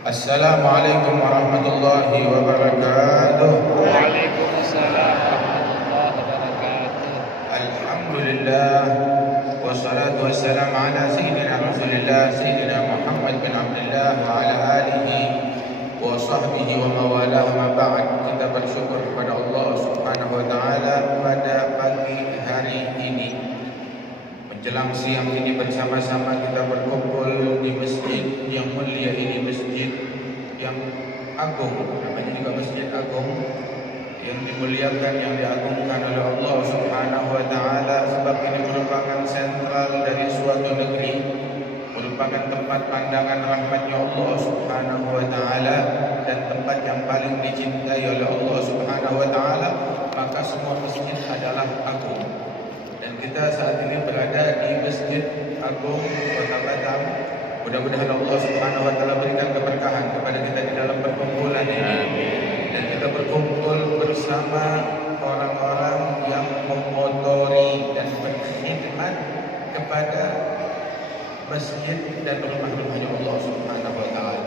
Assalamualaikum warahmatullahi wabarakatuh. Waalaikumsalam warahmatullahi wabarakatuh. Alhamdulillah wassalatu wassalamu ala sayyidina Rasulillah sayyidina Muhammad bin Abdullah wa ala alihi wa sahbihi wa mawalah ma ba'd. Kita bersyukur kepada Allah Subhanahu wa taala pada pagi hari ini. Menjelang siang ini bersama-sama kita berkumpul di masjid yang mulia ini, masjid yang agung, namanya juga Masjid Agung, yang dimuliakan, yang diagungkan oleh Allah Subhanahu wa taala, sebab ini merupakan sentral dari suatu negeri, merupakan tempat pandangan rahmatnya Allah Subhanahu wa taala dan tempat yang paling dicintai oleh Allah Subhanahu wa taala, maka semua masjid adalah agung. Dan kita saat ini berada di Masjid Agung Kota Batam. Mudah-mudahan Allah Subhanahu wa taala berikan keberkahan kepada kita di dalam perkumpulan ini. Dan kita berkumpul bersama orang-orang yang memotori dan berkhidmat kepada masjid dan rumah-rumahnya Allah Subhanahu wa taala.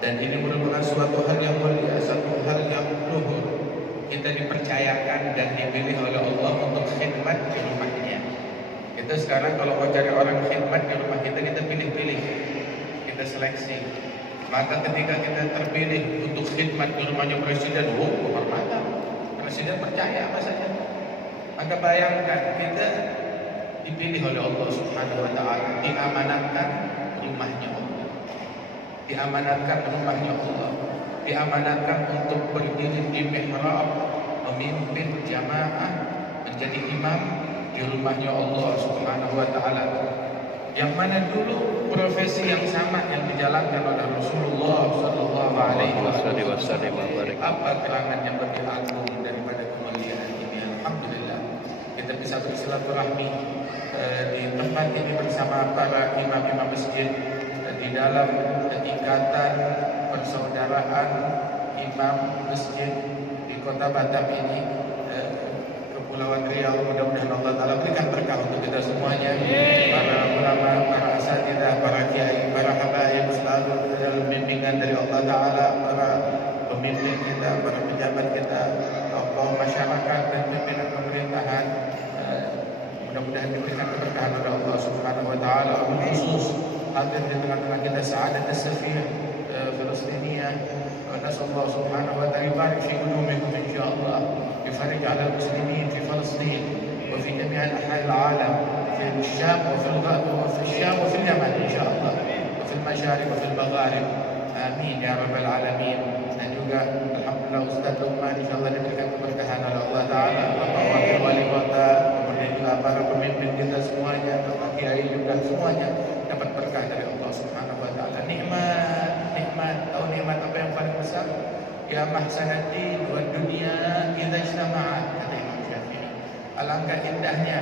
Dan ini merupakan suatu hal yang mulia, satu hal yang luhur. Kita dipercayakan dan dipilih oleh Allah untuk khidmat di rumahnya. Kita sekarang kalau mau cari orang khidmat di rumah kita, kita pilih-pilih, kita seleksi. Maka ketika kita terpilih untuk khidmat di rumahnya presiden, kehormatan, presiden percaya sama saja. Maka bayangkan kita dipilih oleh Allah Subhanahu wa taala, diamanatkan rumahnya Allah, diamanatkan rumahnya Allah, diamanatkan untuk berdiri di mihrab, memimpin jamaah, menjadi imam di rumahnya Allah Subhanahu wa taala. Yang mana dulu profesi yang sama yang dijalankan oleh Rasulullah sallallahu alaihi wasallam. Apa gerangan yang lebih agung daripada kemuliaan ini? Alhamdulillah kita bisa bersilaturahmi di tempat ini bersama para imam-imam masjid di dalam ikatan persaudaraan imam masjid di Kota Batam ini, Kepulauan Riau. Mudah-mudahan Allah Ta'ala berikan berkah untuk kita semuanya, para ulama, para asatidzah, para kiai, para habaib selalu dalam bimbingan dari Allah Ta'ala, para pemimpin kita, para pejabat kita, tokoh masyarakat dan pimpinan pemerintahan. Mudah-mudahan diberikan keberkahan oleh Allah Subhanahu wa taala. Khusus hadir di tengah-tengah kita Sa'adat As-Safiyah Filistiniyah. Nasallahu subhanahu wa ta'ala yubarik fi qulubikum insyaallah, yufarij 'ala al-muslimin fi Filistin wa fi jami' anha' al-'alam, fi Syam wa fi al-Gharb wa fi Syam wa fi al-Yaman insyaallah, wa fi al-Masyariq wa fi al-Magharib. Amin ya rabbal alamin. Dan juga alhamdulillah Ustaz Luqman insyaallah diberikan keberkahan oleh Allah taala, Bapak Wakil Wali Kota, kemudian juga para pemimpin kita semuanya, Bapak Kiai juga semuanya dapat berkah dari Allah Subhanahu wa taala. Nikmat, tahu nikmat apa yang paling besar? Ya mahsanati wa dunya idza ijtama'at, kata Imam Syafi'i. Alangkah indahnya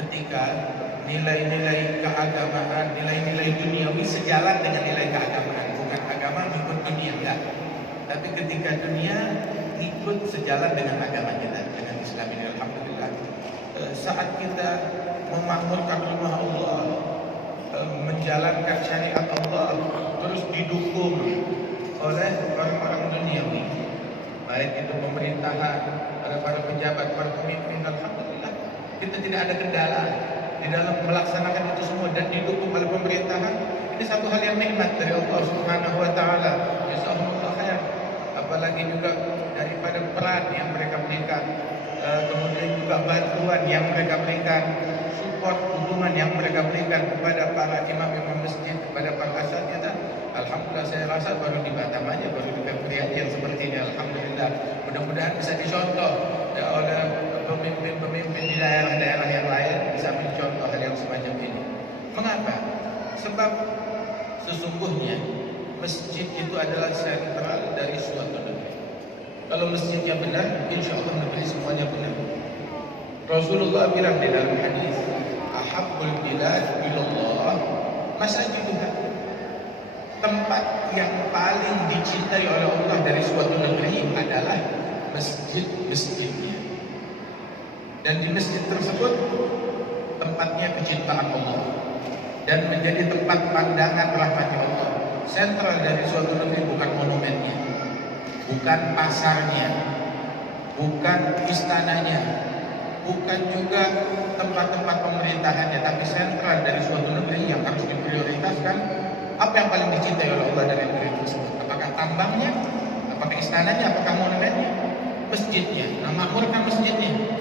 ketika nilai-nilai keagamaan, nilai-nilai duniawi sejalan dengan nilai keagamaan. Bukan agama ikut dunia, enggak. Tapi ketika dunia ikut sejalan dengan agama kita, dengan Islam ini, alhamdulillah. Saat kita memakmurkan rumah Allah, menjalankan syariat Allah, terus didukung oleh orang-orang duniawi, baik itu pemerintahan, oleh para pejabat, para pemimpin, alhamdulillah kita tidak ada kendala di dalam melaksanakan itu semua dan didukung oleh pemerintahan. Ini satu hal yang nikmat dari Allah Subhanahu wa taala. Jazakumullah khair. Apalagi juga daripada peran yang mereka berikan, kemudian juga bantuan yang mereka berikan, support, dukungan yang mereka berikan kepada para imam-imam masjid, kepada para asatidzah. Alhamdulillah saya rasa baru di Batam aja, baru di Pemkot yang seperti ini. Alhamdulillah. Mudah-mudahan bisa dicontoh ya, oleh pemimpin-pemimpin di daerah-daerah yang lain, bisa mencontoh hal yang semacam ini. Mengapa? Sebab sesungguhnya masjid itu adalah sentral dari suatu negeri. Kalau masjidnya benar, insya Allah negeri semuanya benar. Rasulullah bilang di dalam hadis, ahabbul bilad ilallah masajiduha. Tempat yang paling dicintai oleh Allah dari suatu negeri adalah masjid-masjidnya. Dan di masjid tersebut tempatnya kecintaan Allah dan menjadi tempat pandangan rahmatnya Allah. Sentral dari suatu negeri bukan monumennya, bukan pasarnya, bukan istananya, bukan juga tempat-tempat pemerintahannya, tapi sentral dari suatu negeri yang harus diprioritaskan. Apa yang paling dicintai oleh Allah dari negeri tersebut? Apakah tambangnya? Apakah istananya? Apakah monumennya? Masjidnya. Nah, makmurkan masjidnya.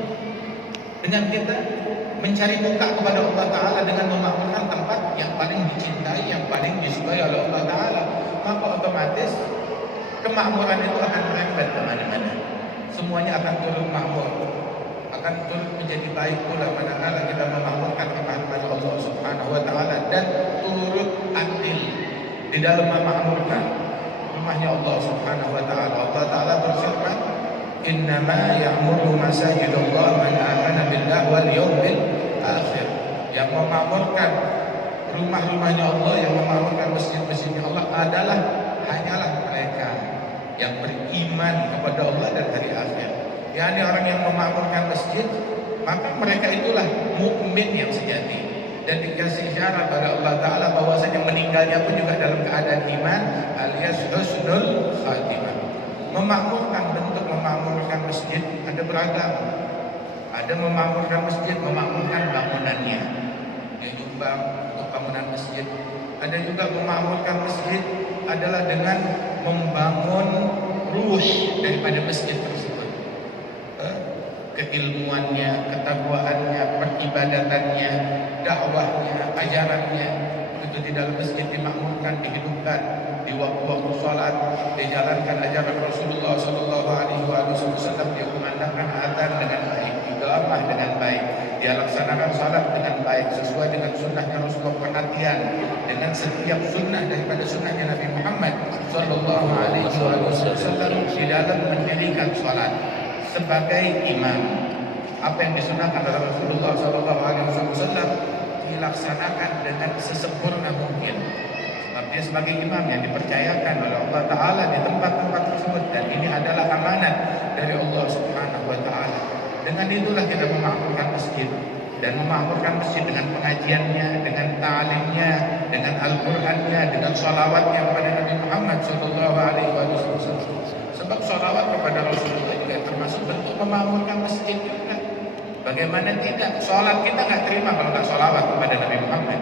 Dengan kita mencari muka kepada Allah Ta'ala dengan memakmurkan tempat yang paling dicintai, yang paling disukai oleh Allah Ta'ala, maka otomatis kemakmuran itu akan merembet kemana-mana. Semuanya akan turut makmur, akan turut menjadi baik pula manakala kita memakmurkan kehadirat Allah Subhanahu wa Ta'ala dan turut adil di dalam memakmurkan rumahnya Allah Subhanahu wa Ta'ala. Allah Ta'ala berfirman, "Innama ya'muru masajidallah man amana billah wal yawmil akhir." Yang memakmurkan rumah-rumahnya Allah, yang memakmurkan masjid-masjidnya Allah adalah hanyalah mereka yang beriman kepada Allah dan hari akhir. yakni orang yang memakmurkan masjid, maka mereka itulah mukmin yang sejati. Dan dikasih syarat pada Allah Ta'ala bahwasanya meninggalnya pun juga dalam keadaan iman alias husnul khatimah. Memakmurkan, bentuk memakmurkan masjid ada beragam. Ada memakmurkan masjid, memakmurkan bangunannya, dia nyumbang untuk bangunan masjid. Ada juga memakmurkan masjid adalah dengan membangun ruh daripada masjid tersebut, keilmuannya, ketakwaannya, peribadatannya, dakwahnya, ajarannya. Itu di dalam masjid dimakmurkan, dihidupkan di waktu-waktu sholat, dijalankan ajaran Rasulullah SAW, dia mengandalkan azan dengan baik, diqamah dengan baik, dia laksanakan sholat dengan baik sesuai dengan sunnahnya Rasulullah, perhatian dengan setiap sunnah daripada sunnahnya Nabi Muhammad SAW di dalam mendirikan sholat sebagai imam. Apa yang disunahkan oleh Rasulullah SAW dilaksanakan dengan sesempurna mungkin. Sebab dia sebagai imam yang dipercayakan oleh Allah Ta'ala di tempat-tempat tersebut, dan ini adalah amanat dari Allah Subhanahu Wa Ta'ala. Dengan itulah kita memakmurkan masjid, dan memakmurkan masjid dengan pengajiannya, dengan ta'limnya, dengan Al-Qur'annya, dengan sholawatnya kepada Nabi Muhammad SAW. Sebab sholawat kepada Rasulullah juga termasuk bentuk memakmurkan masjid juga. Bagaimana tidak? Sholat kita nggak terima kalau nggak sholawat kepada Nabi Muhammad.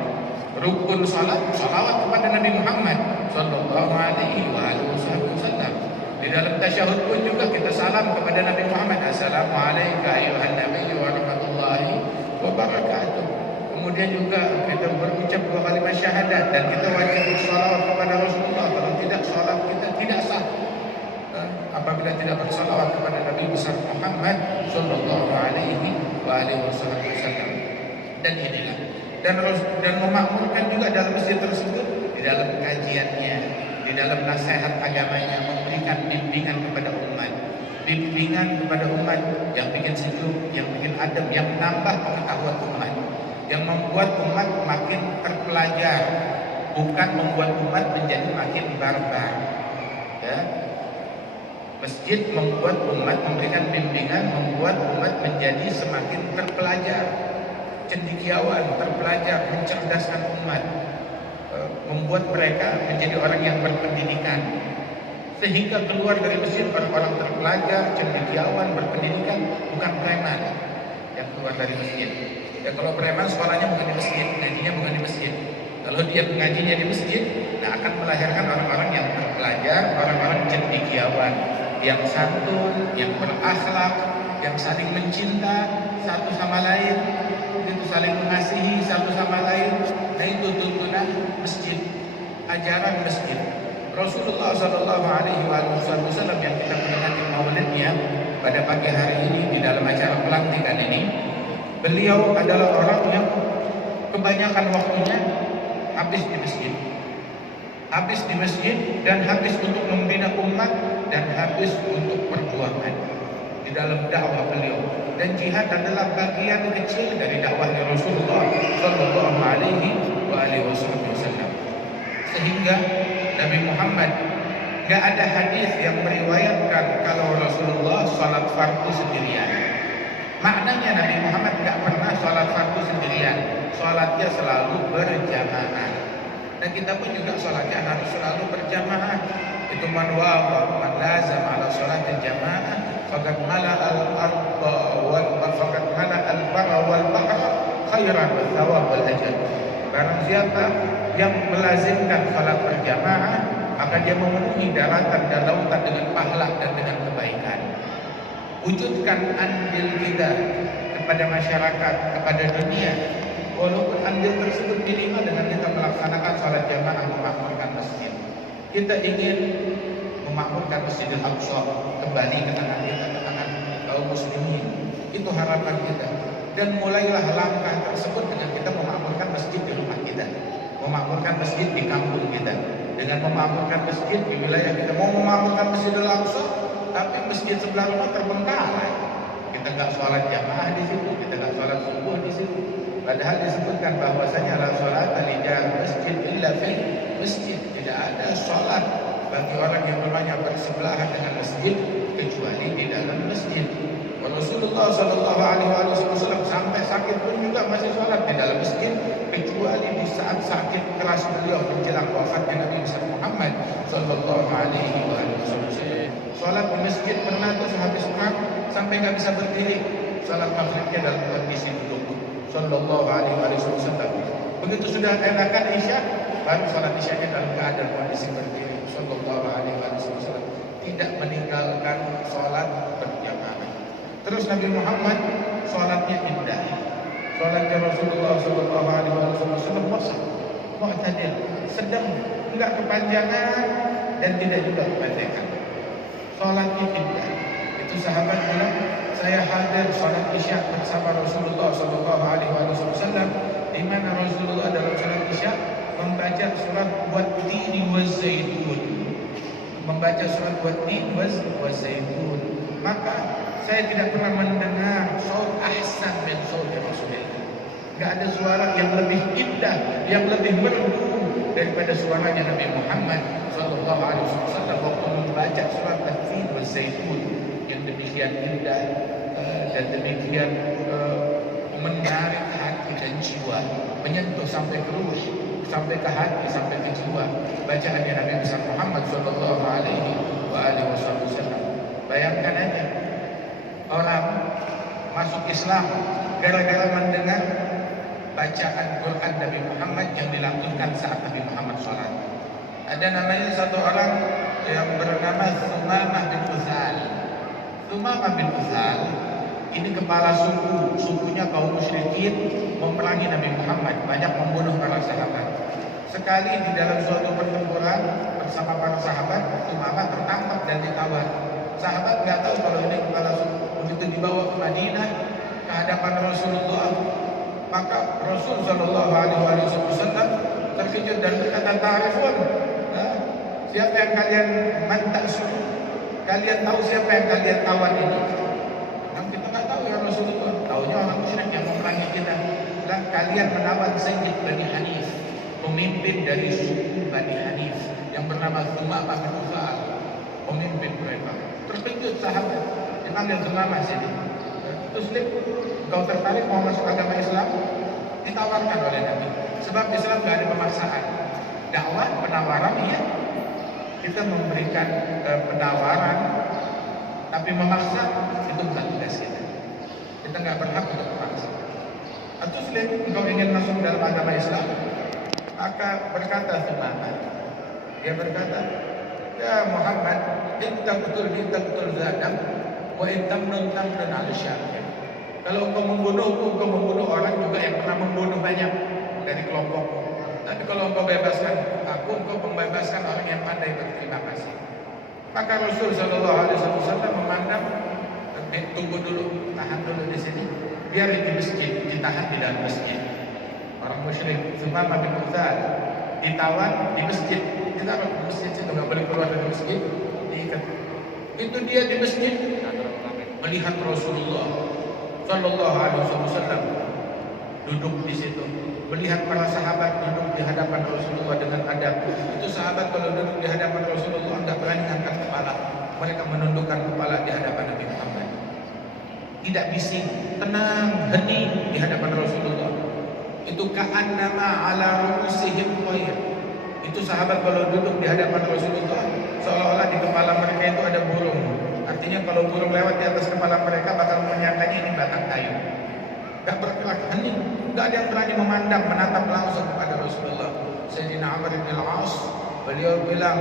Rukun sholat, sholawat kepada Nabi Muhammad Sallallahu Alaihi Wasallam. Di dalam tasyahud pun juga kita salam kepada Nabi Muhammad, Assalamualaikum ayuhan Nabi wa rahmatullahi wa barakatuh. Kemudian juga kita berucap 2 kalimat syahadat, dan kita wajib bersalawat kepada Rasulullah. Kalau tidak, sholat kita tidak sah apabila tidak bersalawat kepada Nabi besar Muhammad Sallallahu Alaihi Wasallam. Dan inilah, dan memakmurkan juga dalam masjid tersebut, di dalam kajiannya, di dalam nasihat agamanya, memberikan bimbingan kepada umat, bimbingan kepada umat yang bikin sejuk, yang bikin adem, yang menambah pengetahuan umat, yang membuat umat makin terpelajar, bukan membuat umat menjadi makin barbar. Ya. Masjid membuat umat, memberikan bimbingan, membuat umat menjadi semakin terpelajar, cendekiawan, terpelajar, mencerdaskan umat, membuat mereka menjadi orang yang berpendidikan, sehingga keluar dari masjid orang-orang terpelajar, cendekiawan, berpendidikan, bukan preman yang keluar dari masjid. Ya, kalau preman sekolahnya bukan di masjid, ngajinya bukan di masjid. Kalau dia mengajinya di masjid, nah akan melahirkan orang-orang yang terpelajar, orang-orang cendekiawan, yang santun, yang berakhlak, yang saling mencinta satu sama lain, itu saling mengasihi satu sama lain. Nah, itu tuntunan masjid, ajaran masjid. Rasulullah Sallallahu Alaihi Wasallam yang kita peringati maulidnya pada pagi hari ini di dalam acara pelantikan ini, beliau adalah orang yang kebanyakan waktunya habis di masjid. Habis di masjid dan habis untuk membina umat dan habis untuk perjuangan di dalam dakwah beliau. Dan jihad adalah bagian kecil dari dakwahnya Rasulullah Sallallahu Alaihi Wasallam. Sehingga Nabi Muhammad gak ada hadis yang meriwayatkan kalau Rasulullah salat fardu sendirian. Maknanya Nabi Muhammad gak pernah salat fardu sendirian. Salatnya selalu berjamaah. Dan kita pun juga sholatnya harus selalu berjamaah. Itu man wafa man lazam ala sholatil jamaah faqad mala al-ardha faqad mala al-barra wal bahra khairan wa thawab wal ajr. Barang siapa yang melazimkan salat berjamaah, maka dia memenuhi daratan dan lautan dengan pahala dan dengan kebaikan. Wujudkan andil kita kepada masyarakat, kepada dunia, walaupun andil tersebut minimal dengan kita melaksanakan salat jamaah memakmurkan masjid. Kita ingin memakmurkan Masjidil Aqsa kembali ke tangan kita, ke tangan kaum muslimin. Itu harapan kita. Dan mulailah langkah tersebut dengan kita memakmurkan masjid di rumah kita, memakmurkan masjid di kampung kita, dengan memakmurkan masjid di wilayah kita. Mau memakmurkan Masjidil Aqsa, tapi masjid sebelah rumah terbengkalai. Kita nggak sholat jamaah di situ, kita nggak sholat subuh di situ. Padahal disebutkan bahwasanya la sholat li masjid illa fil masjid. Tidak ada sholat bagi orang yang rumahnya bersebelahan dengan masjid kecuali di dalam masjid. Rasulullah Shallallahu Alaihi Wasallam sampai sakit pun juga masih sholat di dalam masjid, kecuali di saat sakit keras beliau menjelang wafatnya Nabi Muhammad Shallallahu Alaihi Wasallam. Sholat di masjid pernah tuh sehabis perang sampai nggak bisa berdiri. Sholat maghribnya dalam kondisi duduk. Shallallahu Alaihi Wasallam. Begitu sudah enakan isya, baru sholat isyanya dalam keadaan kondisi berdiri. Shallallahu Alaihi Wasallam tidak meninggalkan sholat berjamaah. Terus Nabi Muhammad sholatnya indah. Sholatnya Rasulullah Shallallahu Alaihi Wasallam mu'tadil, sedang, enggak kepanjangan dan tidak juga kependekan. Sholatnya indah. Itu sahabat bilang, saya hadir sholat isya bersama Rasulullah Shallallahu Alaihi Wasallam, di mana Rasulullah dalam sholat isya membaca surat Wat-Tini Waz-Zaitun, membaca surat Wat-Tini Waz-Zaitun. Maka saya tidak pernah mendengar saut ahsan min sauti Rasulullah. Enggak ada suara yang lebih indah, yang lebih merdu daripada suaranya Nabi Muhammad sallallahu alaihi wasallam waktu membaca surat At-Tin wa Zaitun yang demikian indah dan demikian menarik hati dan jiwa, menyentuh sampai ke ruh, sampai ke hati, sampai ke jiwa. Bacaannya Nabi Muhammad sallallahu alaihi wasallam. Bayangkan aja, orang masuk Islam gara-gara mendengar bacaan Quran Nabi Muhammad yang dilantunkan saat Nabi Muhammad sholat. Ada namanya satu orang yang bernama Thumamah bin Uthal. Thumamah bin Uthal ini kepala sukunya kaum musyrikin memerangi Nabi Muhammad, banyak membunuh para sahabat. Sekali di dalam suatu pertempuran bersama para sahabat, Thumamah tertangkap dan ditawar. Sahabat nggak tahu kalau ini kepala suku. Begitu dibawa ke Madinah ke hadapan Rasulullah, maka Rasul Shallallahu Alaihi Wasallam terkejut dan berkata, "Ta'rifun, siapa yang kalian mantak suku? Kalian tahu siapa yang kalian tawan ini?" Nah, kita nggak tahu ya Rasulullah. Taunya orang musyrik yang memerangi kita. Nah, kalian menawan Sayyid Bani Hanif, pemimpin dari suku Bani Hanif yang bernama Thumamah bin Uthal, pemimpin mereka. Terkejut sahabat, dipanggil Thumamah sini. Muslim, kau tertarik mau masuk agama Islam? Ditawarkan oleh Nabi. Sebab Islam gak ada pemaksaan. Dakwah, penawaran, iya. Kita memberikan penawaran, tapi memaksa itu bukan tugas kita. Kita nggak berhak untuk memaksa. Atau Muslim, kau ingin masuk dalam agama Islam? Maka berkata Thumamah, dia berkata, "Ya Muhammad, minta betul zadam, wa intamnun tamnun al-syarih." Kalau engkau membunuh orang juga yang pernah membunuh banyak dari kelompokmu. Tapi kalau engkau bebaskan aku, engkau membebaskan orang yang pandai berterima kasih. Maka Rasul Shallallahu Alaihi Wasallam memandang, tunggu dulu, tahan dulu di sini, biar di masjid, ditahan di dalam masjid. Orang musyrik, Thumamah bin Uthal, ditawan di masjid, ditaruh di masjid itu nggak boleh keluar dari masjid, diikat. Itu dia di masjid melihat Rasulullah Shallallahu Alaihi Wasallam duduk di situ, melihat para sahabat duduk di hadapan Rasulullah dengan adab. Itu sahabat kalau duduk di hadapan Rasulullah enggak berani angkat kepala, mereka menundukkan kepala di hadapan Nabi Muhammad. Tidak bising, tenang, hening di hadapan Rasulullah. Itu ka'annama ala ru'usihim khair. Itu sahabat kalau duduk di hadapan Rasulullah, seolah-olah di kepala mereka itu ada burung. Artinya kalau burung lewat di atas kepala mereka bakal menyangkanya ini batang kayu. Gak bergerak, hening. Gak ada yang berani memandang, menatap langsung kepada Rasulullah. Sayyidina Amr bin Al-As, beliau bilang,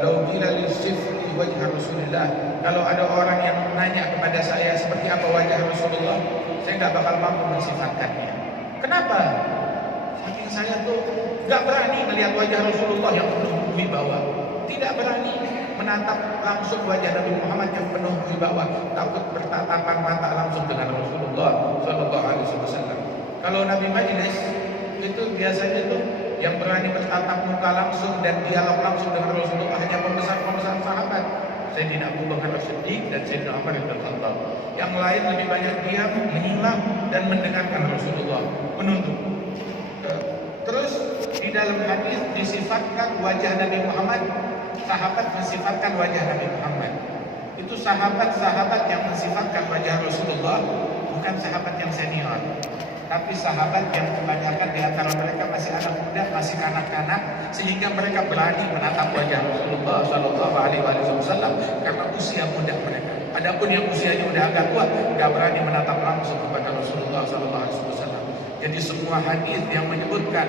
"Lau qila li sifri wajah Rasulullah." Kalau ada orang yang nanya kepada saya seperti apa wajah Rasulullah, saya gak bakal mampu mensifatkannya. Kenapa? Saking saya tuh gak berani melihat wajah Rasulullah yang penuh wibawa. Tidak berani menatap langsung wajah Nabi Muhammad yang penuh wibawa. Takut bertatapan mata langsung dengan Rasulullah Sallallahu Alaihi Wasallam. Kalau Nabi Majlis itu biasanya tuh yang berani bertatap muka langsung dan dialog langsung dengan Rasulullah hanya pembesar-pembesar sahabat, Sayyidina Abu Bakar As-Siddiq dan Sayyidina Umar bin Khattab. Yang lain lebih banyak diam, menyimak dan mendengarkan Rasulullah, menunduk. Terus di dalam hadis disifatkan wajah Nabi Muhammad, sahabat mensifatkan wajah Nabi Muhammad. Itu sahabat-sahabat yang mensifatkan wajah Rasulullah, bukan sahabat yang senior, tapi sahabat yang kebanyakan di antara mereka masih anak muda, masih kanak-kanak, sehingga mereka berani menatap wajah Rasulullah Sallallahu Alaihi Wasallam karena usia muda mereka. Adapun yang usianya udah agak tua, gak berani menatap langsung kepada Rasulullah Sallallahu Alaihi Wasallam. Jadi semua hadis yang menyebutkan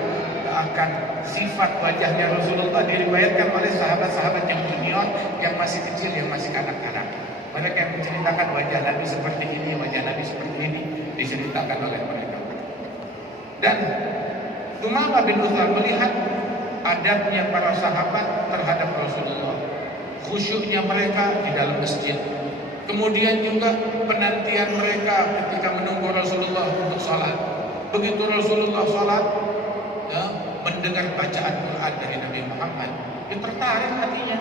akan sifat wajahnya Rasulullah diriwayatkan oleh sahabat-sahabat yang junior, yang masih kecil, yang masih kanak-kanak. Mereka yang menceritakan wajah Nabi seperti ini, wajah Nabi seperti ini, diceritakan oleh mereka. Dan Tsumamah bin Utsal melihat adabnya para sahabat terhadap Rasulullah, khusyuknya mereka di dalam masjid. Kemudian juga penantian mereka ketika menunggu Rasulullah untuk sholat. Begitu Rasulullah sholat, ya, mendengar bacaan Quran dari Nabi Muhammad, dia tertarik hatinya,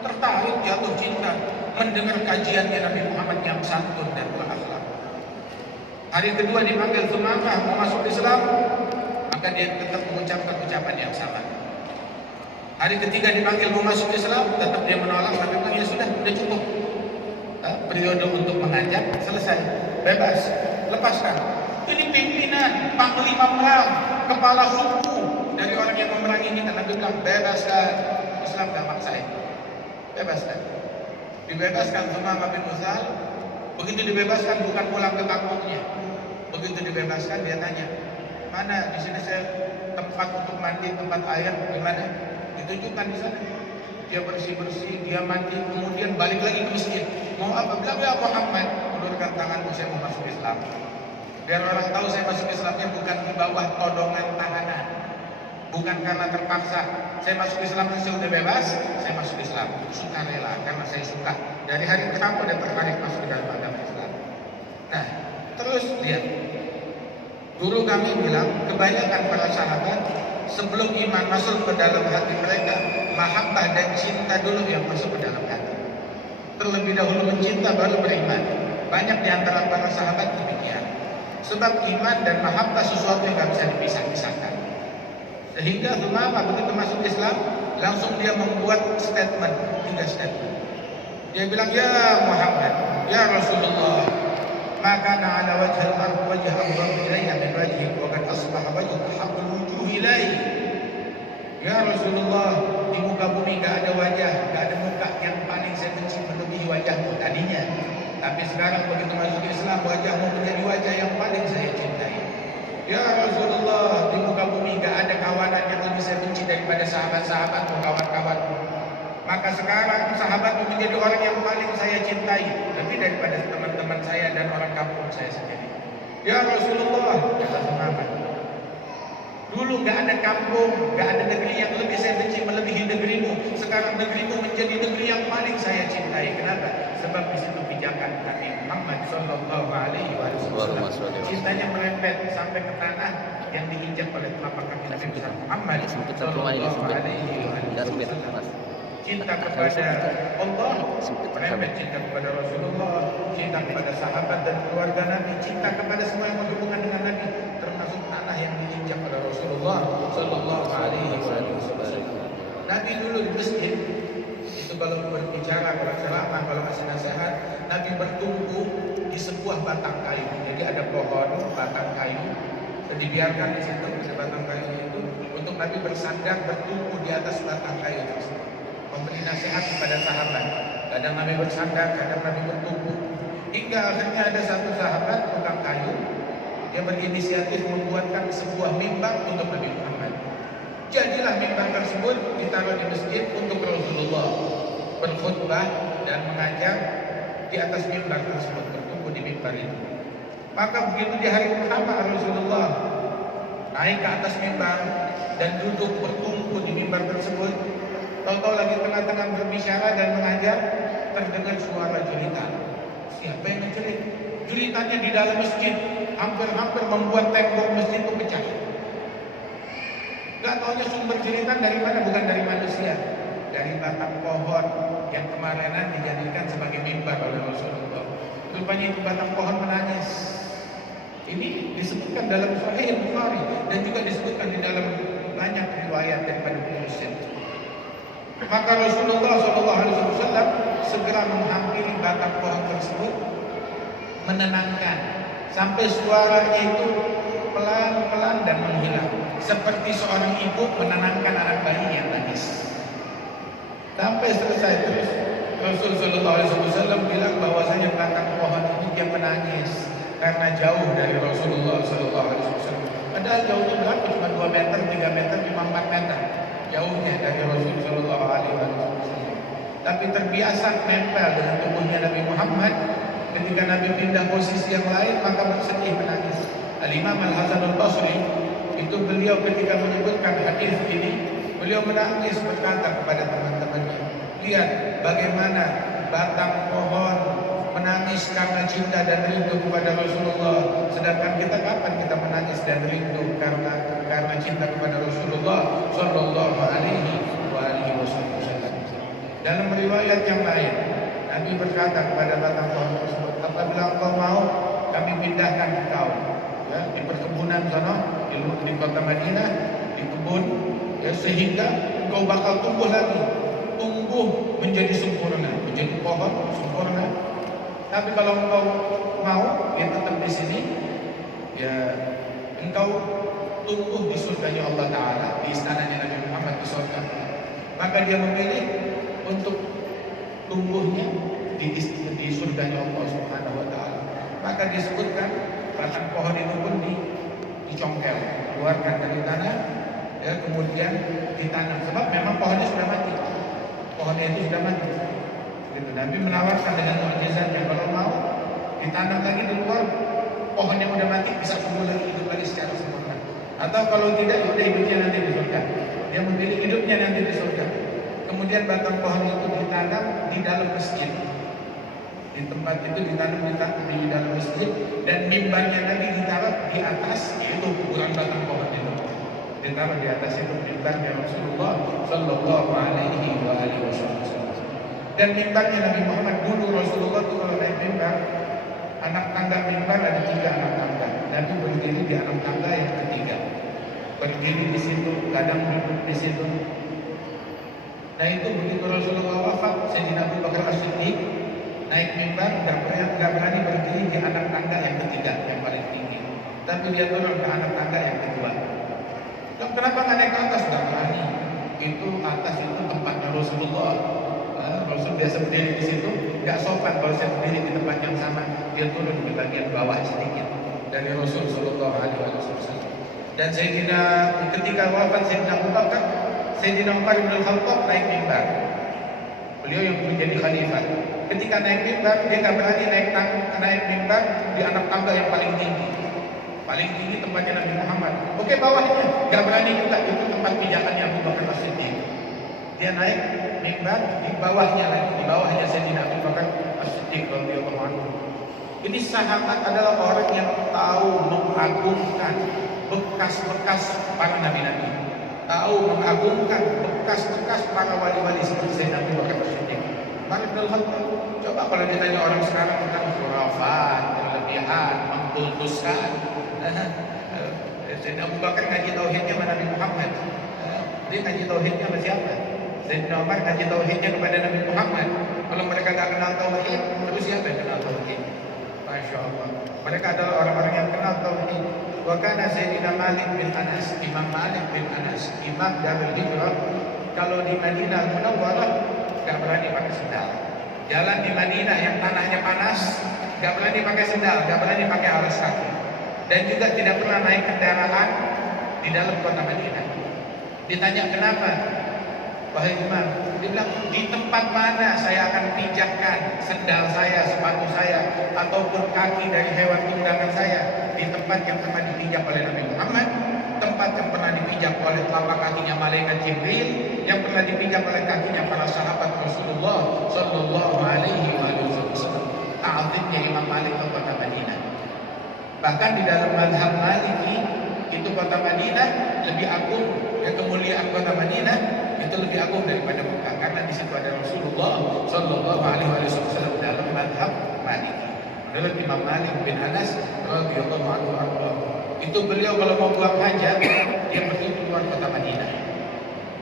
tertarik, jatuh cinta, mendengar kajiannya Nabi Muhammad yang santun dan berakhlak. Hari kedua dipanggil Tsumamah mau masuk Islam, maka dia tetap mengucapkan ucapan yang sama. Hari ketiga dipanggil mau masuk Islam, tetap dia menolak. Tapi bilang ya sudah cukup. Periode untuk mengajak selesai, bebas, lepaskan. Ini pimpinan, panglima perang, kepala suku dari orang yang memerangi kita. Nabi bilang bebaskan, Islam gak maksain, bebaskan. Dibebaskan Tsumamah bin Utsal. Begitu dibebaskan bukan pulang ke kampungnya. Begitu dibebaskan dia tanya, mana di sini saya tempat untuk mandi, tempat air, di mana? Ditunjukkan di sana. Dia bersih-bersih, dia mandi, kemudian balik lagi ke masjid. Mau apa? Bilang ya Muhammad, ulurkan tanganmu, saya mau masuk Islam. Biar orang tahu saya masuk Islamnya bukan di bawah todongan tahanan, bukan karena terpaksa. Saya masuk Islam saya sudah bebas, saya masuk Islam sukarela karena saya suka. Dari hari pertama udah tertarik masuk ke dalam agama Islam. Nah, terus lihat, guru kami bilang kebanyakan para sahabat sebelum iman masuk ke dalam hati mereka, mahabbah dan cinta dulu yang masuk ke dalam hati. Terlebih dahulu mencinta baru beriman. Banyak di antara para sahabat demikian. Sebab iman dan mahabbah sesuatu yang gak bisa dipisah-pisahkan. Sehingga Tsumamah begitu masuk Islam, langsung dia membuat statement, 3 statement. Dia bilang, ya Muhammad, ya Rasulullah, maka ala wajhal ardh wajh Allahu ilayya min wajhi wa qad asbaha wajhu haqqul wujuh ilayhi. Ya Rasulullah, di muka bumi gak ada wajah, gak ada muka yang paling saya benci melebihi wajahmu tadinya. Tapi sekarang begitu masuk Islam, wajahmu menjadi wajah yang paling saya cintai. Ya Rasulullah, di muka bumi gak ada kawanan yang lebih saya benci daripada sahabat-sahabatmu, kawan-kawanmu. Maka sekarang sahabatmu menjadi orang yang paling saya cintai, lebih daripada teman-teman saya dan orang kampung saya sendiri. Ya Rasulullah, kata Tsumamah, dulu gak ada kampung, gak ada negeri yang lebih saya benci melebihi negerimu. Sekarang negerimu menjadi negeri yang paling saya cintai. Kenapa? Sebab di situ pijakan Nabi Muhammad Sallallahu Alaihi Wasallam. Cintanya merembet sampai ke tanah yang diinjak oleh telapak kaki Nabi besar Muhammad Sallallahu Alaihi Wasallam. Cinta kepada Allah merembet, cinta kepada Rasulullah, cinta kepada sahabat dan keluarga Nabi, cinta kepada semua yang berhubungan dengan Nabi, termasuk tanah yang diinjak oleh Rasulullah Sallallahu Alaihi Wasallam. Nabi dulu di masjid itu kalau berbicara, kalau ceramah, kalau ngasih nasihat, Nabi bertumpu di sebuah batang kayu. Jadi ada pohon batang kayu, dibiarkan di situ di batang kayu itu untuk Nabi bersandar bertumpu di atas batang kayu tersebut, memberi nasihat kepada sahabat. Kadang Nabi bersandar, kadang Nabi bertumpu, hingga akhirnya ada satu sahabat tukang kayu, dia berinisiatif membuatkan sebuah mimbar untuk Nabi Muhammad. Jadilah mimbar tersebut ditaruh di masjid untuk Rasulullah berkhutbah dan mengajar di atas mimbar tersebut, bertumpu di mimbar itu. Maka begitu di hari pertama Rasulullah naik ke atas mimbar dan duduk bertumpu di mimbar tersebut, tahu-tahu lagi tengah-tengah berbicara dan mengajar, terdengar suara jeritan. Siapa yang menjerit? Jeritannya di dalam masjid, hampir-hampir membuat tembok masjid itu pecah. Gak taunya sumber jeritan dari mana, bukan dari manusia, dari batang pohon yang kemarinan dijadikan sebagai mimbar oleh Rasulullah. Rupanya itu batang pohon menangis. Ini disebutkan dalam Sahih Bukhari dan juga disebutkan di dalam banyak riwayat daripada Muslim. Maka Rasulullah SAW segera menghampiri batang pohon tersebut, menenangkan sampai suaranya itu pelan-pelan dan menghilang, seperti seorang ibu menenangkan anak bayi yang nangis. Sampai selesai terus Rasulullah SAW bilang bahwasanya batang pohon itu dia menangis karena jauh dari Rasulullah SAW. Padahal jauhnya berapa? Cuma 2 meter, 3 meter, 5, 4 meter jauhnya dari Rasulullah SAW. Tapi terbiasa nempel dengan tubuhnya Nabi Muhammad. Ketika Nabi pindah posisi yang lain, maka bersedih menangis. Al-Imam Al-Hasan Al-Basri itu beliau ketika menyebutkan hadis ini, beliau menangis berkata kepada teman-temannya, lihat bagaimana batang pohon menangis karena cinta dan rindu kepada Rasulullah, sedangkan kita kapan kita menangis dan rindu karena cinta kepada Rasulullah Sallallahu Alaihi Wasallam. Dalam riwayat yang lain, Nabi berkata kepada batang pohon tersebut, apabila engkau mau, kami pindahkan engkau ya, di perkebunan sana, di kota Madinah, di kebun, ya, sehingga engkau bakal tumbuh lagi, tumbuh menjadi sempurna, menjadi pohon sempurna. Tapi kalau engkau mau, ya tetap di sini, ya engkau tumbuh di surganya Allah Ta'ala, di istananya Nabi Muhammad di surga. Maka dia memilih untuk tumbuhnya di surganya Allah Subhanahu Wa Ta'ala. Maka disebutkan batang pohon itu pun dicongkel, keluarkan dari tanah, ya, kemudian ditanam. Sebab memang pohonnya sudah mati, pohonnya itu sudah mati. Gitu. Nabi menawarkan dengan mukjizatnya, kalau mau ditanam lagi di luar, pohon yang udah mati bisa tumbuh lagi, hidup lagi secara sempurna. Atau kalau tidak, ya udah hidupnya nanti di surga. Dia memilih hidupnya nanti di surga. Kemudian batang pohon itu ditanam di dalam masjid. Di tempat itu ditanam di dalam masjid, dan mimbarnya lagi ditaruh di atas, yaitu kuburan batang pohon itu. Ditaruh di atas itu mimbarnya Rasulullah Sallallahu Alaihi Wasallam. Dan mimbarnya Nabi Muhammad dulu, Rasulullah itu kalau naik mimbar, anak tangga mimbar ada 3 anak tangga. Nabi berdiri di anak tangga yang ketiga, berdiri di situ, kadang duduk di situ. Nah itu begitu Rasulullah wafat, Sayyidina Abu Bakar As-Siddiq naik mimbar, nggak berani berdiri di anak tangga yang ketiga, yang paling tinggi, tapi dia turun ke anak tangga yang kedua. Kenapa nggak naik ke atas? Nggak berani. Itu atas itu tempatnya Rasulullah. Rasul biasa berdiri di situ, nggak sopan kalau saya berdiri di tempat yang sama. Dia turun di bagian bawah sedikit dari Rasul Sallallahu Alaihi Wasallam. Dan Sayyidina ketika wafat Sayyidina Abu Bakar, Sayyidina Umar bin Khattab naik mimbar. Beliau yang menjadi khalifah. Ketika naik mimbar, dia nggak berani naik mimbar di anak tangga yang paling tinggi. Paling tinggi tempatnya Nabi Muhammad. Oke, bawahnya nggak berani juga, itu tempat pijakannya Abu Bakar As-Siddiq. Dia naik mimbar di bawahnya lagi, di bawahnya Sayyidina Abu Bakar As-Siddiq radhiyallahu anhu. Ini sahabat adalah orang yang tahu mengagungkan bekas-bekas para nabi-nabi, tahu mengagungkan bekas-bekas para wali-wali seperti Sayyidina Abu Bakar As-Siddiq. Umar bin Khattab, coba kalau ditanya orang sekarang tentang khurafat, berlebihan, mengkultuskan. Sayyidina Abu Bakar ngaji tauhidnya sama Nabi Muhammad. Dia ngaji tauhidnya sama siapa? Sayyidina Umar ngaji tauhidnya kepada Nabi Muhammad. Kalau mereka gak kenal tauhid, terus siapa yang kenal tauhid? Masya Allah. Mereka adalah orang-orang yang kenal tauhid. Wa kana Sayyidina Malik bin Anas, Imam Malik bin Anas, Imam Darul Hijrah, kalau di Madinah Munawwarah enggak berani pakai sendal. Jalan di Madinah yang tanahnya panas, enggak berani pakai sendal, enggak berani pakai alas kaki. Dan juga tidak pernah naik kendaraan di dalam kota Madinah. Ditanya kenapa? Wahai Imam, dia bilang, di tempat mana saya akan pijakkan sendal saya, sepatu saya, ataupun kaki dari hewan tunggangan saya, di tempat yang pernah dipijak oleh Nabi Muhammad, tempat yang pernah dipijak oleh telapak kakinya malaikat Jibril, yang pernah dipijak oleh kakinya para sahabat Rasulullah Sallallahu Alaihi Wasallam. Ta'zimnya Imam Malik ke kota Madinah. Bahkan di dalam mazhab Maliki itu kota Madinah lebih agung, ya, kemuliaan kota Madinah itu lebih agung daripada Mekah, karena di situ ada Rasulullah Sallallahu Alaihi Wasallam dalam mazhab Maliki. Menurut Imam Malik bin Anas radhiyallahu anhu, itu beliau kalau mau buang hajat dia pergi keluar kota Madinah,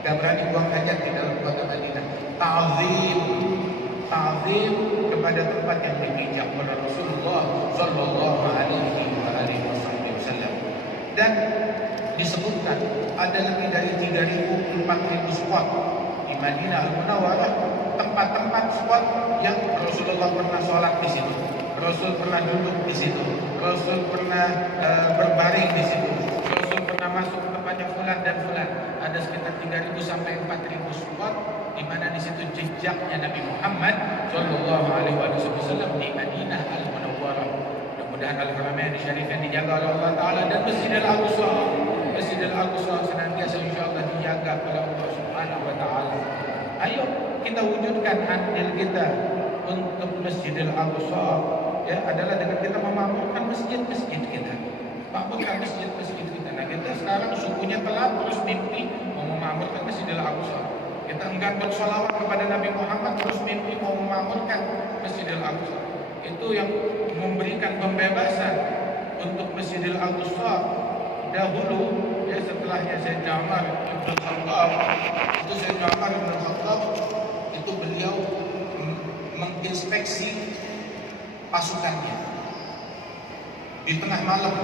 gak berani buang hajat di dalam kota Madinah. Ta'zim kepada tempat yang dipijak oleh Rasulullah Sallallahu Alaihi Wasallam. Dan disebutkan ada lebih dari 3.000-4.000 spot di Madinah Al-Munawwarah, tempat-tempat spot yang Rasulullah pernah sholat di situ, Rasul pernah duduk di situ, Rasul pernah berbaring di situ, Rasul pernah masuk ke tempatnya fulan dan fulan. Ada sekitar 3.000 sampai 4.000 spot di mana di situ jejaknya Nabi Muhammad Shallallahu Alaihi Wasallam di Madinah Al-Munawwarah. Mudah-mudahan Al-Haramain Syarif yang dijaga oleh Allah Taala dan Masjidil Aqsa, Masjidil Aqsa senantiasa insyaallah dijaga oleh Allah Subhanahu Wa Taala. Ayo kita wujudkan andil kita untuk Masjidil Aqsa, ya, adalah dengan kita memakmurkan masjid-masjid kita, makmurkan masjid-masjid kita. Nah, kita sekarang sukunya telah terus mimpi mau memakmurkan Masjidil Aqsa. Kita enggan bersolawat kepada Nabi Muhammad, terus mimpi mau memakmurkan Masjidil Aqsa. Itu yang memberikan pembebasan untuk Masjidil Aqsa dahulu, ya, setelahnya Sayyidina Umar bin Khattab. Itu Sayyidina Umar bin Khattab itu beliau menginspeksi pasukannya di tengah malam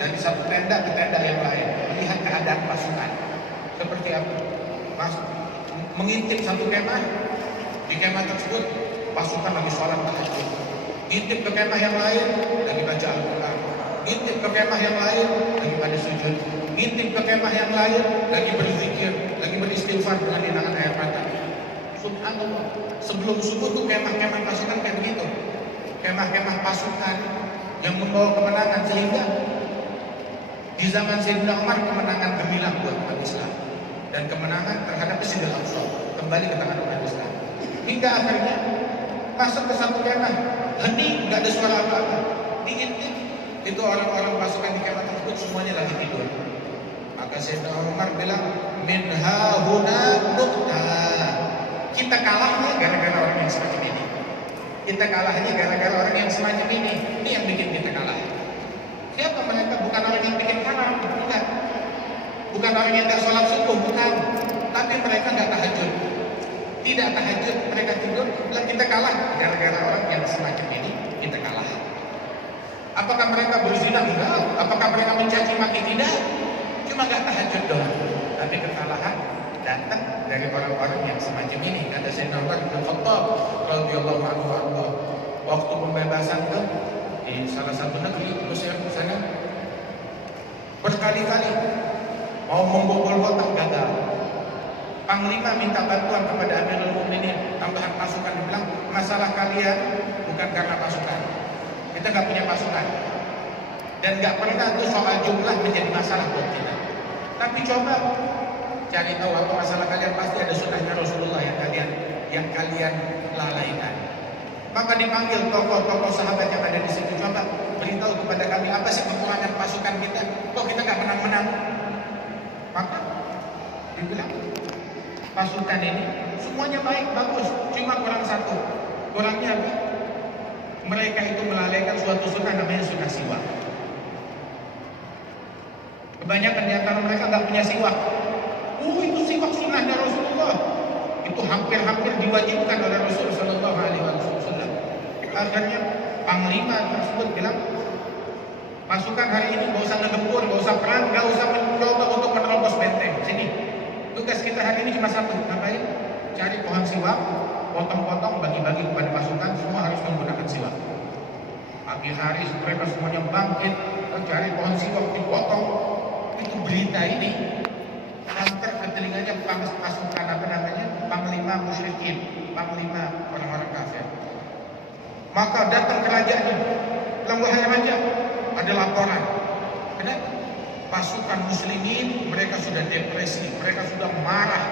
dari satu tenda ke tenda yang lain, melihat keadaan pasukan seperti apa. Mengintip satu kemah, di kemah tersebut pasukan lagi sholat tahajud. Ngintip ke kemah yang lain, lagi baca Al-Quran. Ngintip ke kemah yang lain, lagi pada sujud. Ngintip ke kemah yang lain, lagi berzikir, lagi beristighfar dengan linangan air mata. Subhanallah. Sebelum subuh tuh kemah-kemah pasukan kayak begitu. Kemah-kemah pasukan yang membawa kemenangan, sehingga di zaman Sayyidina Umar kemenangan gemilang buat umat Islam dan kemenangan terhadap Masjidil Aqsa kembali ke tangan umat Islam. Hingga akhirnya masuk ke satu kemah, hening, nggak ada suara apa-apa. Diintip, itu orang-orang pasukan di kemah tersebut semuanya lagi tidur. Maka Sayyidina Umar bilang, min hahuna nukta. Kita kalahnya gara-gara orang yang semacam ini. Kita kalahnya gara-gara orang yang semacam ini. Ini yang bikin kita kalah. Siapa mereka? Bukan orang yang bikin kalah, bukan. Bukan orang yang tak sholat subuh, bukan. Tapi mereka nggak tahajud. Tidak tahajud, mereka tidur. Bilang kita kalah gara-gara orang yang semacam ini. Kita kalah. Apakah mereka berzina? Enggak. Apakah mereka mencaci maki? Tidak. Cuma nggak tahajud doang. Tapi kekalahan datang dari orang-orang yang semacam ini. Kata Sayyidina Umar bin Khattab radhiyallahu anhu, waktu pembebasan ke di salah satu negeri Mesir sana, berkali-kali mau membobol kota, gagal. Panglima minta bantuan kepada Amirul Mukminin, tambahan pasukan. Bilang, masalah kalian bukan karena pasukan, kita nggak punya pasukan dan nggak pernah itu soal jumlah menjadi masalah buat kita. Tapi coba cari tahu apa masalah kalian, pasti ada sunnahnya Rasulullah yang kalian lalaikan. Maka dipanggil tokoh-tokoh sahabat yang ada di situ, coba beritahu kepada kami apa sih kekurangan pasukan kita, kok kita nggak menang-menang. Maka dibilang pasukan ini semuanya baik, bagus, cuma kurang satu. Kurangnya apa? Mereka itu melalaikan suatu sunnah namanya sunnah siwak. Kebanyakan di antara mereka nggak punya siwak. Itu siwak sunnahnya Rasulullah. Itu hampir-hampir diwajibkan oleh Rasul Sallallahu Alaihi Wasallam. Akhirnya panglima tersebut bilang, Pasukan hari ini nggak usah ngegempur, nggak usah perang, nggak usah mencoba untuk menerobos benteng. Sini, tugas kita hari ini cuma satu, ngapain? Cari pohon siwak, potong-potong, bagi-bagi kepada pasukan, semua harus menggunakan siwak. Pagi hari mereka semuanya bangkit, cari pohon siwak, dipotong. Itu berita ini antar ke telinganya pasukan apa namanya, panglima musyrikin, panglima orang-orang kafir. Maka datang ke rajanya, bilang, wahai raja, ada laporan. Kenapa? Pasukan muslimin mereka sudah depresi, mereka sudah marah.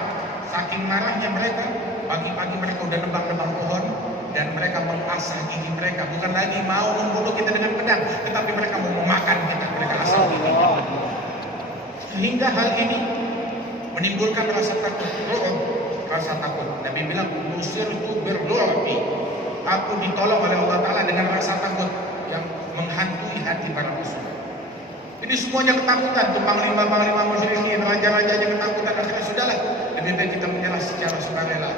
Saking marahnya mereka, pagi-pagi mereka udah nebang-nebang pohon dan mereka mengasah gigi mereka. Bukan lagi mau membunuh kita dengan pedang, tetapi mereka mau memakan kita. Mereka asah gigi. Sehingga hal ini menimbulkan rasa takut, rasa takut. Nabi bilang, "Nusirtu birru'bi." Aku ditolong oleh Allah Ta'ala dengan rasa takut yang menghantui hati para musuh. Jadi semuanya ketakutan, tuh panglima-panglima musyrikin, raja-rajanya ketakutan. Akhirnya sudahlah, lebih baik kita menyerah secara sukarela.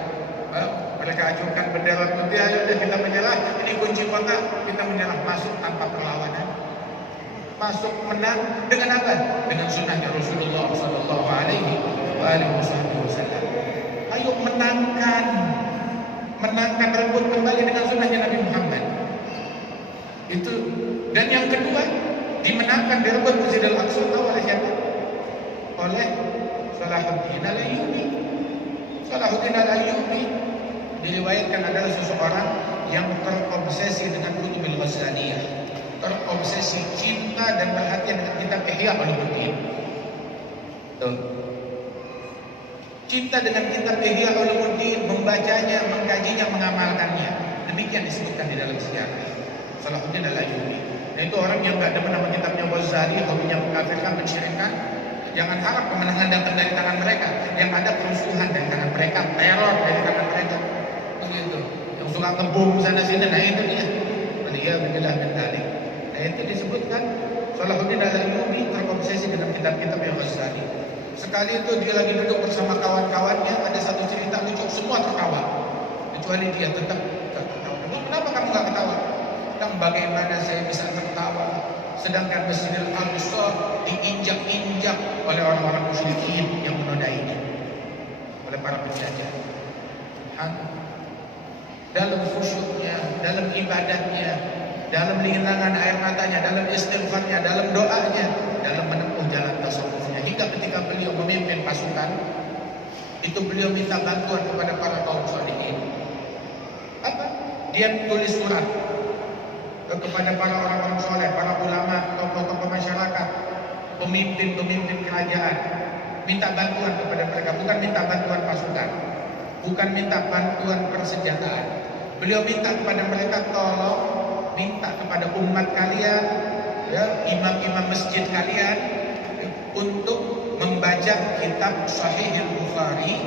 Mereka ajukan bendera putih, ayo kita menyerah. Ini kunci kota, kita menyerah, masuk tanpa perlawanan. Masuk menang dengan apa? Dengan sunnahnya Rasulullah Sallallahu Alaihi Wasallam. Ayo menangkan rebut kembali dengan sunnahnya Nabi Muhammad. Itu. Dan yang kedua, dimenangkan direbut Masjidil Aqsa tahu oleh siapa? Oleh Salahuddin Al-Ayyubi. Salahuddin Al-Ayyubi diriwayatkan adalah seseorang yang terobsesi dengan Kutubil Ghazaliyah, terobsesi cinta dan perhatian dengan kitab Ihya Ulumuddin. Tuh. Cinta dengan kitab Ihya Ulumuddin, membacanya, mengkajinya, mengamalkannya. Demikian disebutkan di dalam sejarah. Salahuddin Al-Ayyubi. Nah, itu orang yang gak demen sama kitabnya Ghazali, hobinya mengkafirkan, mensyirikkan. Jangan harap kemenangan datang dari tangan mereka. Yang ada kerusuhan dari tangan mereka, teror dari tangan mereka. Begitu. Yang suka ngebom sana sini, nah itu dia. Waliyahulillah min dzalik. Nah, itu disebutkan Salahuddin Al-Ayyubi terobsesi dengan kitab-kitab yang Ghazali. Sekali itu dia lagi duduk bersama kawan-kawannya, ada satu cerita lucu, semua tertawa. Kecuali dia tetap tertawa. Kenapa kamu gak ketawa? Dan bagaimana saya bisa tertawa sedangkan Masjidil Aqsa diinjak-injak oleh orang-orang musyrikin yang menodainya, oleh para penjajah. Dalam khusyuknya, dalam ibadahnya, dalam linangan air matanya, dalam istighfarnya, dalam doanya, dalam menempuh jalan tasawufnya, hingga ketika beliau memimpin pasukan itu beliau minta bantuan kepada para kaum sholihin. Apa? Dia tulis surat kepada para orang-orang soleh, para ulama, tokoh-tokoh masyarakat, pemimpin-pemimpin kerajaan, minta bantuan kepada mereka, bukan minta bantuan pasukan, bukan minta bantuan persenjataan. Beliau minta kepada mereka, tolong minta kepada umat kalian, ya, imam-imam masjid kalian, untuk membaca kitab Sahih Bukhari,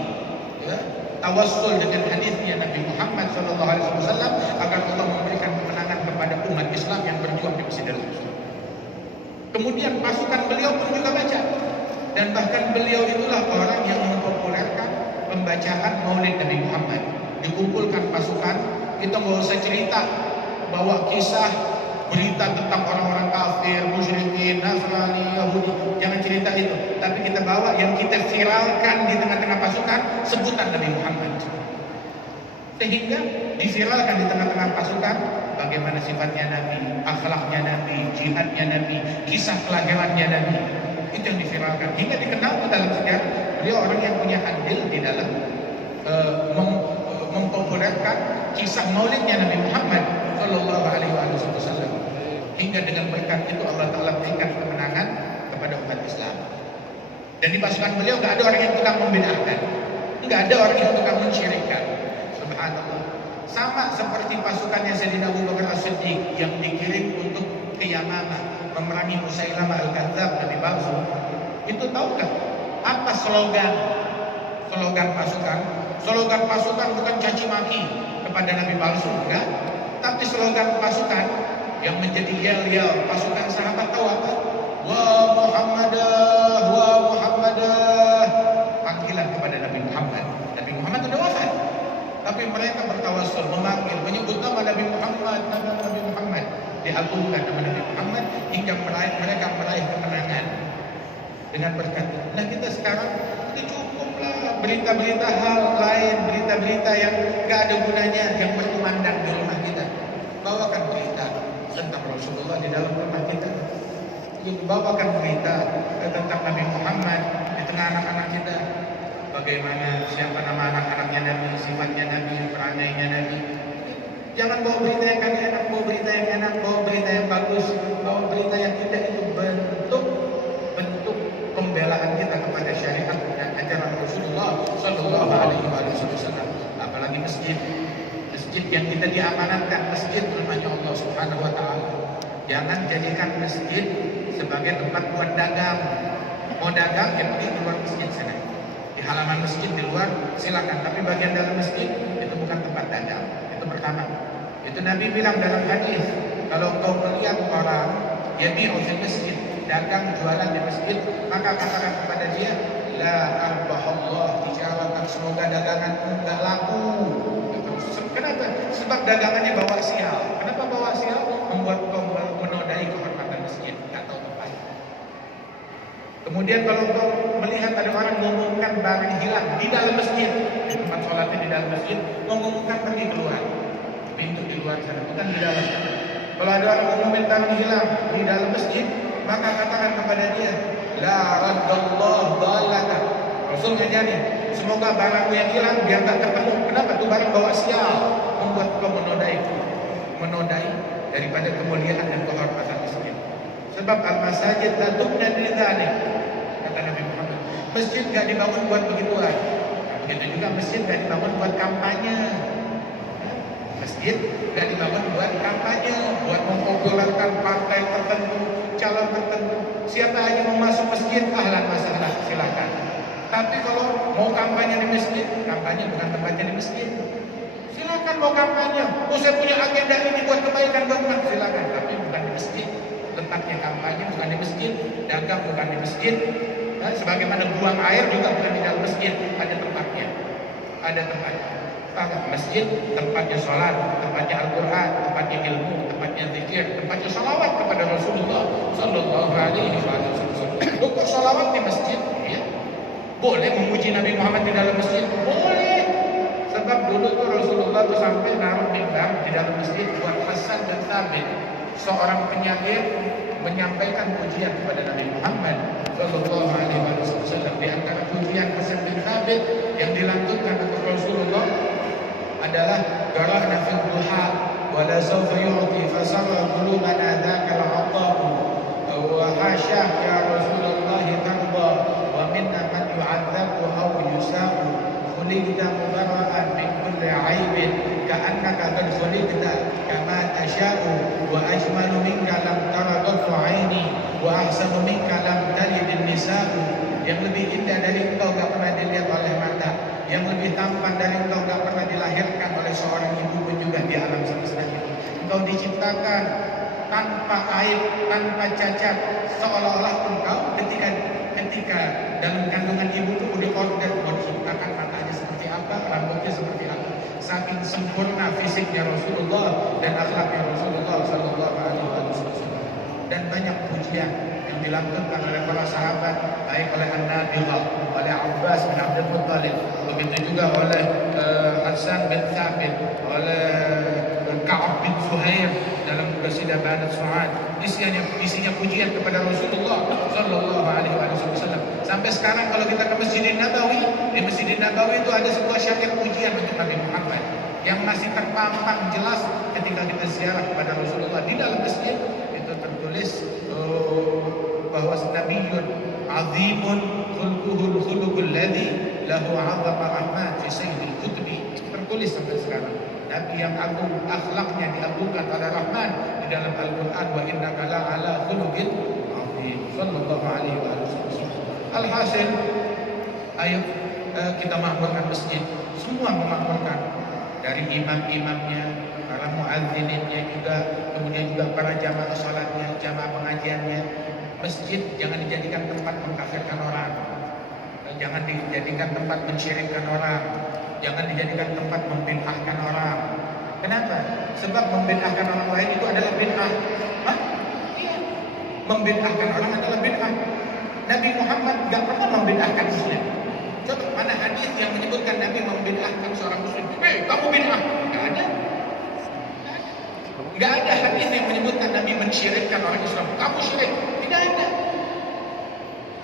ya, tawassul dengan hadisnya Nabi Muhammad SAW agar Allah memberikan kemenangan kepada umat Islam yang berjuang di Masjidil Aqsa. Kemudian pasukan beliau pun juga baca, dan bahkan beliau itulah orang yang mempopulerkan pembacaan Maulid Nabi Muhammad. Dikumpulkan pasukan, kita nggak usah cerita bawa kisah berita tentang orang-orang kafir, musyrikin, Nasrani, Yahudi, jangan cerita itu. Tapi kita bawa yang kita viralkan di tengah-tengah pasukan, sebutan Nabi Muhammad. Sehingga diviralkan di tengah-tengah pasukan bagaimana sifatnya Nabi, akhlaknya Nabi, jihadnya Nabi, kisah kelahirannya Nabi. Itu yang diviralkan. Hingga dikenal dalam sejarah beliau orang yang punya andil di dalam mempopulerkan kisah maulidnya Nabi Muhammad Sallallahu Alaihi Wasallam. Hingga dengan berkat itu Allah Ta'ala berikan kemenangan kepada umat Islam. Dan di pasukan beliau gak ada orang yang tukang membid'ahkan, gak ada orang yang tukang mensyirikkan. Subhanallah. Sama seperti pasukannya Sayyidina Abu Bakar As-Siddiq yang dikirim untuk ke Yamamah memerangi Musailamah Al-Kadzdzab, Nabi palsu. Itu tahukah apa slogan pasukan? Slogan pasukan bukan caci maki kepada Nabi palsu, enggak. Tapi slogan pasukan yang menjadi yel-yel pasukan sahabat tahu apa? Wa Muhammadah, wa Muhammadah. Panggilan kepada Nabi Muhammad. Nabi Muhammad sudah wafat, tapi mereka bertawassul, memanggil, menyebut nama Nabi Muhammad, Nabi Muhammad. diagungkan nama Nabi Muhammad hingga mereka meraih kemenangan dengan berkat itu. Nah kita sekarang itu cukuplah berita-berita hal lain, berita-berita yang gak ada gunanya yang berkumandang di rumah kita. Bawakan berita tentang Rasulullah di dalam rumah kita. Bawakan berita tentang Nabi Muhammad di tengah anak-anak kita. Bagaimana, siapa nama anak-anaknya Nabi, sifatnya Nabi, perangainya Nabi. Jangan bawa berita yang kami enak, bawa berita yang enak, bawa berita yang bagus, bawa berita yang tidak. Itu bentuk pembelaan kita kepada syariat dan ajaran Rasulullah Sallallahu Alaihi Wasallam. Apalagi masjid yang kita diamanatkan, masjid rumahnya Allah Subhanahu Wa Taala. Jangan jadikan masjid sebagai tempat buat dagang. Mau dagang yang pergi di luar masjid sana. Di halaman masjid di luar silakan, tapi bagian dalam masjid itu bukan tempat dagang. Itu pertama. Itu Nabi bilang dalam hadis, kalau kau melihat orang yabi'u fil masjid, dagang jualan di masjid, maka katakan kepada dia, la arbahallah tijaratan, semoga daganganmu enggak laku. Kenapa? Sebab dagangannya bawa sial. Kenapa bawa sial? Membuat kau menodai kehormatan masjid, enggak tahu tempat. Kemudian kalau kau melihat ada orang mengumumkan barang hilang di dalam masjid, di tempat sholatnya di dalam masjid, mengumumkan pergi keluar, pintu di luar sana, bukan di dalam sana. Kalau ada orang mengumumkan barang hilang di dalam masjid, maka katakan kepada dia, la raddallah dhalaka. Rasul ngajarin, semoga barangmu yang hilang biar tak ketemu. Kenapa? Itu barang bawa sial, membuat kau menodai daripada kemuliaan dan kehormatan masjid. Sebab al-masajid la tubna lidzalik, kata Nabi Muhammad. Masjid enggak dibangun buat begituan. Begitu juga masjid enggak dibangun buat kampanye. Masjid enggak dibangun buat kampanye, buat mempopulerkan partai tertentu, calon tertentu. Siapa aja mau masuk masjid, ahlan masalah, silakan. Tapi kalau mau kampanye di masjid, kampanye bukan tempatnya di masjid. Silakan mau kampanye. Oh saya punya agenda ini buat kebaikan buat umat, silakan. Tapi bukan di masjid. Tempatnya kampanye bukan di masjid, dagang bukan di masjid. Nah, sebagaimana buang air juga bukan di dalam masjid, ada tempatnya. Ada tempatnya. Masjid tempatnya sholat, tempatnya Al-Quran, tempatnya ilmu, tempatnya zikir, tempatnya salawat kepada Rasulullah Sallallahu Alaihi Wasallam. Kok salawat di masjid? Ya. Boleh memuji Nabi Muhammad di dalam masjid? Boleh. Sebab dulu tuh Rasulullah tuh sampai naruh mimbar di dalam masjid buat Hasan dan Thabit, seorang penyair menyampaikan pujian kepada Nabi Muhammad Sallallahu Alaihi Wasallam. Di antara pujian Hasan bin Thabit yang dilantunkan oleh Rasulullah adalah garahna fil duha wa la sawfa yu'ti fasarra qulubana dzaka al-'ata'u wa hasya ya Rasulullah tarda wa minna man yu'adzabu aw yusa'u khuliqta mubarra'an min kulli 'aibin ka'annaka qad khuliqta kama tasha'u wa ajmalu minka lam tara qattu 'aini wa ahsanu minka lam talid an-nisa'u. Yang lebih indah dari engkau gak pernah dilihat oleh mata, yang lebih tampan dari engkau gak pernah dilahirkan oleh seorang ibu pun juga di alam semesta ini. Engkau diciptakan tanpa aib, tanpa cacat, seolah-olah engkau ketika dalam kandungan ibu itu udah order mau diciptakan matanya seperti apa, rambutnya seperti apa. Saking sempurna fisiknya Rasulullah dan akhlaknya Rasulullah Sallallahu Alaihi Wasallam. Dan banyak pujian yang dilakukan oleh para sahabat, baik oleh An-Nabilah, oleh Abbas bin Abdul Muttalib, begitu juga oleh Hasan bin Thabit, oleh Ka'ab bin Zuhair dalam qasidah Banat Su'ad. Isinya pujian kepada Rasulullah Sallallahu Alaihi Wasallam. Sampai sekarang kalau kita ke Masjidin Nabawi, di Masjidin Nabawi itu ada sebuah syair pujian untuk Nabi Muhammad yang masih terpampang jelas ketika kita ziarah kepada Rasulullah di dalam masjid. Itu tertulis bahwa Nabiyyun azimun khulquhul khuluqul ladzi lahu 'azama rahmat fi sayyidil kutubi. Tertulis sampai sekarang. Nabi yang agung, akhlaknya diagungkan oleh Rahman di dalam Al-Quran. Wa innaka la'ala khuluqin 'azim. Sallallahu alaihi wasallam. Alhasil, ayo kita makmurkan masjid. Semua memakmurkan, dari imam-imamnya, para muadzinnya juga, kemudian juga para jamaah salatnya, jamaah pengajiannya. Masjid jangan dijadikan tempat mengkafirkan orang, jangan dijadikan tempat mensyirikkan orang, jangan dijadikan tempat membid'ahkan orang. Kenapa? Sebab membid'ahkan orang lain itu adalah bid'ah. Hah? Iya. Membid'ahkan orang adalah bid'ah. Nabi Muhammad gak pernah membid'ahkan Muslim. Coba mana hadis yang menyebutkan Nabi membid'ahkan seorang Muslim? Hei, kamu bid'ah? Gak ada. Gak ada hadis yang menyebutkan Nabi mensyirikkan orang Islam. Kamu syirik? Tidak ada.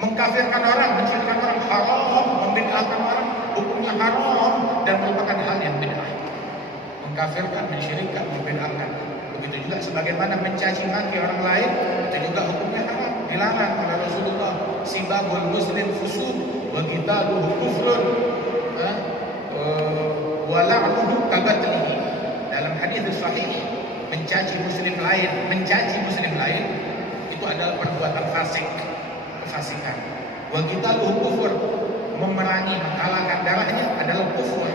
Mengkafirkan orang, mensyirikkan orang haram, membid'ahkan orang hukumnya haram dan merupakan hal yang bid'ah. Mengkafirkan, mensyirikkan, membid'ahkan. Begitu juga sebagaimana mencaci maki orang lain, itu juga hukumnya haram, dilarang oleh Rasulullah. Sibabul muslim fusuq wa qitaluhu kufrun wa la'nuhu kabatlihi. Dalam hadis sahih, mencaci muslim lain itu adalah perbuatan fasik, kefasikan. Wa qitaluhu kufur, memerangi, mengalahkan darahnya adalah kufur.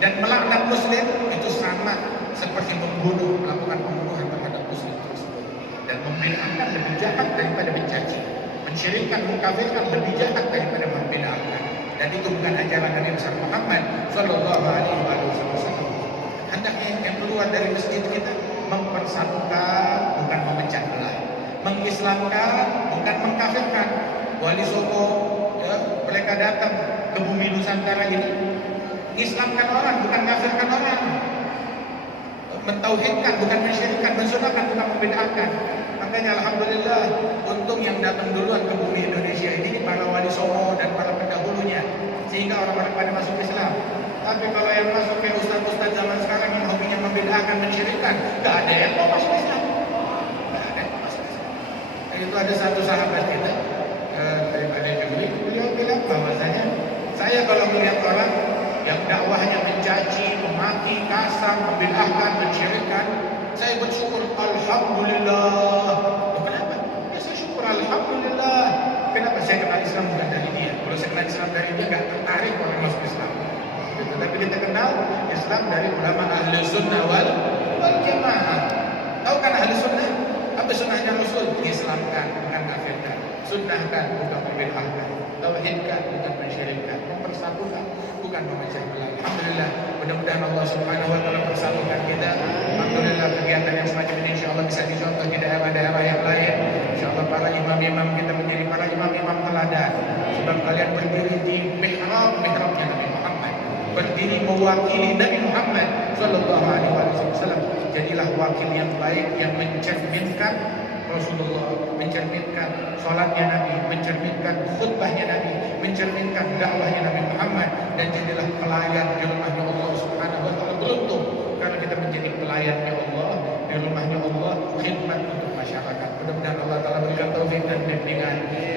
Dan melaknat muslim itu sama seperti membunuh, melakukan pembunuhan terhadap muslim tersebut. Dan membid'ahkan lebih jahat daripada mencaci. Mensyirikkan, mengkafirkan lebih jahat daripada membid'ahkan. Dan itu bukan ajaran Nabi besar Muhammad sallallahu alaihi wasallam. Hendaknya yang keluar dari masjid kita mempersatukan, bukan memecah belah. Mengislamkan, bukan mengkafirkan. Wali Songo, ya, mereka datang ke bumi Nusantara ini, Islamkan orang, bukan kafirkan orang. Mentauhidkan, bukan mensyirikkan, mensunahkan, bukan membid'ahkan. Makanya alhamdulillah, untung yang datang duluan ke bumi Indonesia ini para wali songo dan para pendahulunya, sehingga orang-orang pada masuk Islam. Tapi kalau yang masuk ke ustaz-ustaz zaman sekarang yang hobinya membid'ahkan, mensyirikkan, gak ada yang mau masuk Islam. Gak ada yang mau masuk Islam. Itu ada satu sahabat kita daripada Jumri, beliau bilang bahwasanya saya kalau melihat orang yang dakwahnya mencaci, memaki, kasar, membid'ahkan, mensyirikkan, saya bersyukur, alhamdulillah. Kenapa? Ya saya syukur, alhamdulillah. Kenapa? Saya kenal Islam bukan dari dia. Kalau saya kenal Islam dari dia, gak tertarik orang masuk Islam. Tapi kita kenal Islam dari ulama ahli sunnah wal jamaah. Tahu kan ahli sunnah? Apa sunnahnya Rasul? Islamkan, bukan kafirkan. Sunnahkan, bukan membid'ahkan. Tauhidkan, bukan mensyirikkan. Mempersatukan, bukan memecah belah. Alhamdulillah, mudah-mudahan Allah Subhanahu wa taala persatukan kita. Alhamdulillah, kegiatan yang semacam ini insyaallah bisa dicontoh di daerah-daerah yang lain. Insyaallah para imam-imam kita menjadi para imam-imam teladan. Sebab kalian berdiri di mihrabnya Nabi Muhammad, berdiri mewakili Nabi Muhammad sallallahu alaihi wasallam. Jadilah wakil yang baik yang mencerminkan Rasulullah, mencerminkan salatnya Nabi, mencerminkan khutbahnya Nabi, mencerminkan dakwahnya Nabi Muhammad, dan jadilah pelayan di rumahnya Allah Subhanahu wa taala. Beruntung karena kita menjadi pelayannya Allah di rumahnya Allah, khidmat untuk masyarakat. Mudah-mudahan Allah taala berikan taufik dan bimbingan.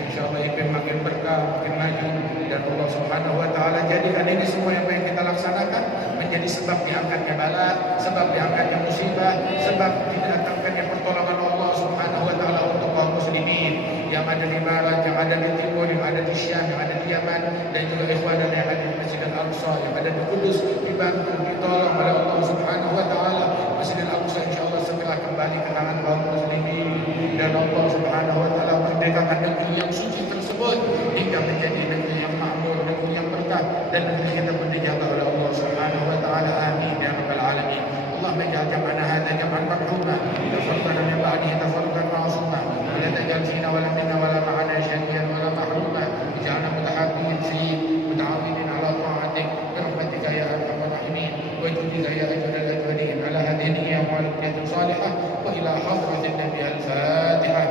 Insyaallah IPM makin berkah, makin maju, dan Allah Subhanahu wa taala jadikan ini semua yang kita laksanakan menjadi sebab diangkatnya bala, sebab diangkatnya musibah, sebab didatangkannya pertolongan Allah Subhanahu wa taala untuk kaum muslimin yang ada di barat, yang ada di timur, yang ada di Syam, yang ada di Yaman, dan juga ikhwan yang ada di Masjid Al-Aqsa, yang ada di Kudus, dibantu, ditolong oleh Allah Subhanahu wa taala. Masjid Al-Aqsa insyaallah segera kembali ke tangan kaum muslimin, dan Allah Subhanahu wa taala merdekakan negeri yang suci tersebut hingga menjadi negeri yang makmur, negeri yang berkah, dan negeri kita pun dijaga oleh Allah Subhanahu wa taala. Amin ya rabbal alamin. اللهم اجعل جمعنا هذا جمعا مرحوما تفرقنا من بعده تفرقا معصوما ولا تجعل فينا ولا منا ولا معنا شقيا ولا محروما اجعلنا متحابين فيك متعاونين على طاعتك برحمتك يا ارحم الراحمين وجودك يا اجود الاجودين على هذه النية وعلى النية الصالحة والى حضرة النبي الفاتحة.